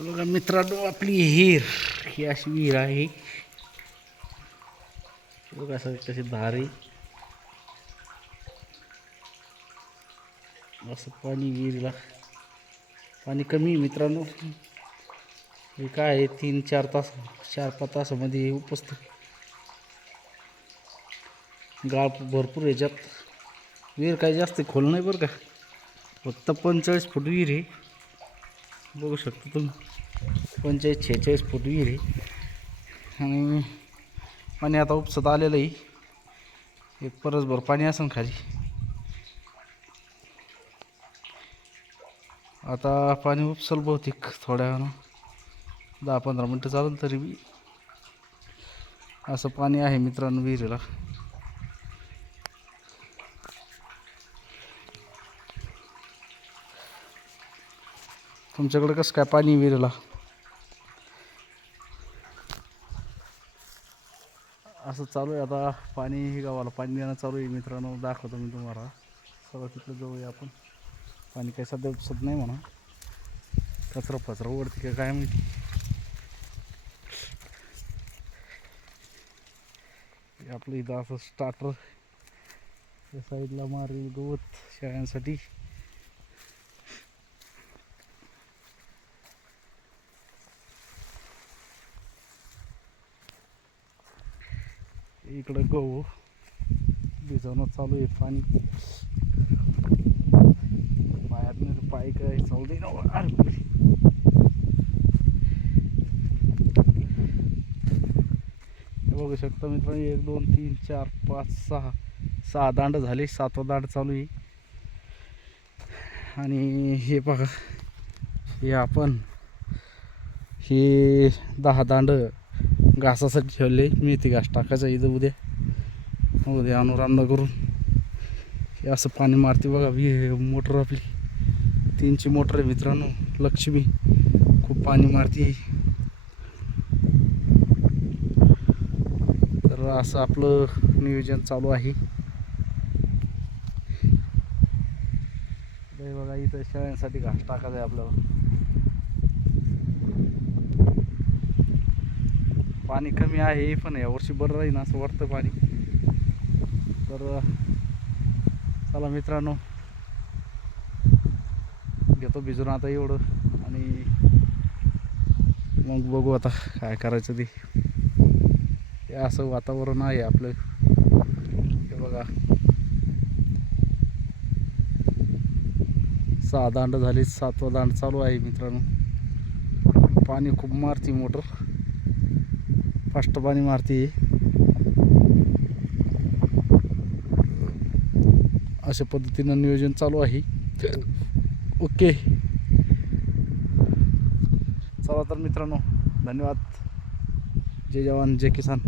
बघा मित्रांनो, आपली विहीर ही अशी विहीर आहे. बघा असं कशी धार आहे. असं पाणी विहिरीला पाणी कमी आहे मित्रांनो. हे काय आहे 3-4 तास 4-5 तासामध्ये उपसतं. गाळ भरपूर याच्यात. विहीर काही जास्त खोल नाही बरं का, फक्त 45 फूट विहीर आहे. बघू शकता तुम्ही 45-46 फूट विहीर आहे. आणि पाणी आता उपसत आलेलं आहे. एक परसभर पाणी असेल खाली. आता पाणी उपसल बहुतेक थोड्या वेळानं 10-15 मिनटं चालेल तरी बी. असं पाणी आहे मित्रांनो विहिरीला. तुमच्याकडे कसं काय पाणी विहिरीला? असं चालू आहे आता. पाणी गावाला पाणी देणं चालू आहे मित्रांनो. दाखवतो मी तुम्हाला. सगळं तिकडे जाऊया आपण. पाणी काही सध्या उपसत नाही म्हणा. कचरा ओढते का काय माहिती. आपलं इथं असं स्टार्टर त्या साईडला मारेल गवत शेळ्यांसाठी. इकडं गहू भिजवणं चालू आहे. पाणी पायात नाही, पाय काय चालू दे ना. अरे बघू शकता मित्रांनो, 1 2 3 4 5 6 दांड झाले. 7वा दांड चालू आहे. आणि हे बघा, हे आपण हे 10 दांड घासासाठी ठेवले. मेथी घास टाकायचा इथं उद्या आणू रांना करून. हे असं पाणी मारते बघा मोटर. आपली 3ची मोटर आहे मित्रांनो, लक्ष्मी. खूप पाणी मारते. तर असं आपलं नियोजन चालू आहे. बघा इथं शेळ्यांसाठी घास टाकायचं आहे आपल्याला. पाणी कमी आहे पण यावर्षी बरं राहील असं वाटतं पाणी. तर चला मित्रांनो, घेतो भिजून आता एवढं आणि मग बघू आता काय करायचं ते. हे असं वातावरण आहे आपलं. हे बघा 6 दांड झाली. 7वा दांड चालू आहे मित्रांनो. पाणी खूप मारती मोटर, फास्ट पाणी मारते. अशा पद्धतीनं नियोजन चालू आहे. ओके, चला तर मित्रांनो, धन्यवाद. जय जवान जय किसान.